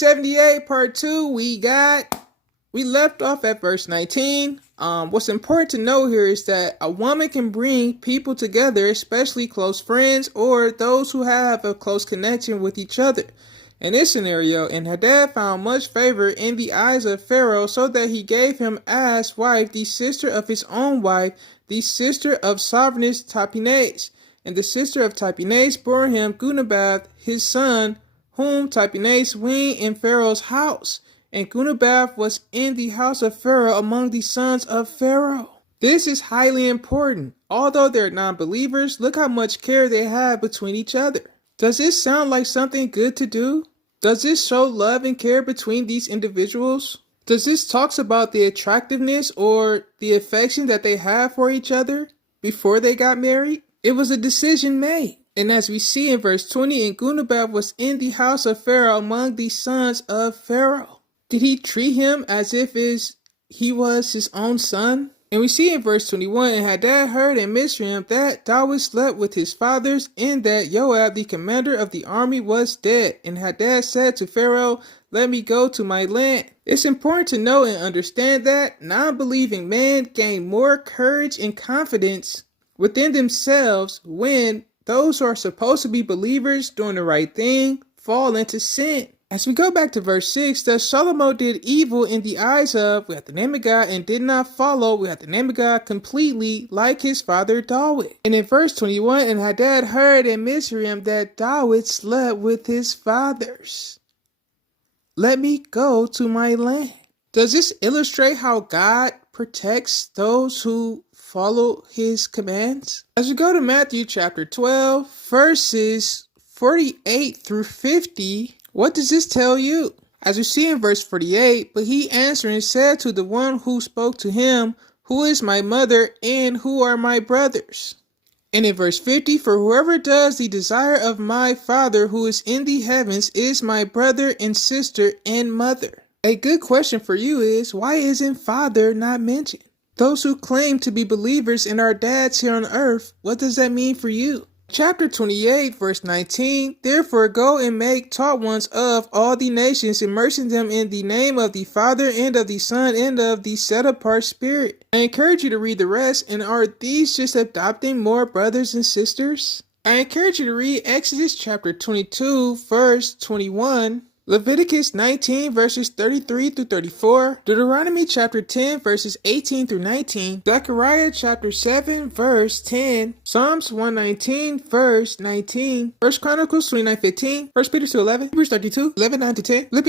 78 part 2, we left off at verse 19. What's important to know here is that a woman can bring people together, especially close friends or those who have a close connection with each other. In this scenario, and Hadad found much favor in the eyes of Pharaoh, so that he gave him as wife the sister of his own wife, the sister of sovereigness Tahpenes. And the sister of Tahpenes bore him Gunabath, his son, whom Tahpenes weaned in Pharaoh's house. And Gunabath was in the house of Pharaoh among the sons of Pharaoh. This is highly important. Although they're non-believers, look how much care they have between each other. Does this sound like something good to do? Does this show love and care between these individuals? Does this talks about the attractiveness or the affection that they have for each other before they got married? It was a decision made. And as we see in verse 20, and Gunabath was in the house of Pharaoh among the sons of Pharaoh. Did he treat him as if he was his own son? And we see in verse 21, and Hadad heard in Mizraim that David slept with his fathers, and that Joab, the commander of the army, was dead. And Hadad said to Pharaoh, "Let me go to my land." It's important to know and understand that non-believing men gain more courage and confidence within themselves when those who are supposed to be believers doing the right thing fall into sin. As we go back to verse 6, thus Solomon did evil in the eyes of, we have the name of God, and did not follow, we have the name of God, completely like his father David. And in verse 21, and Hadad heard in Mizraim that David slept with his fathers. Let me go to my land. Does this illustrate how God protects those who follow his commands? As we go to Matthew chapter 12, verses 48 through 50, what does this tell you? As we see in verse 48, but he answering said to the one who spoke to him, "Who is my mother and who are my brothers?" And in verse 50, for whoever does the desire of my Father who is in the heavens is my brother and sister and mother. A good question for you is, why isn't Father not mentioned? Those who claim to be believers and are dads here on earth, what does that mean for you? Chapter 28, verse 19, therefore go and make taught ones of all the nations, immersing them in the name of the Father and of the Son and of the set-apart Spirit. I encourage you to read the rest, and are these just adopting more brothers and sisters? I encourage you to read Exodus chapter 22, verse 21, Leviticus 19 verses 33 through 34, Deuteronomy chapter 10 verses 18 through 19, Zechariah chapter 7 verse 10, Psalms 119 verse 19, 1 Chronicles 29:15, 1 Peter 2:11, Hebrews 32:11-9-10,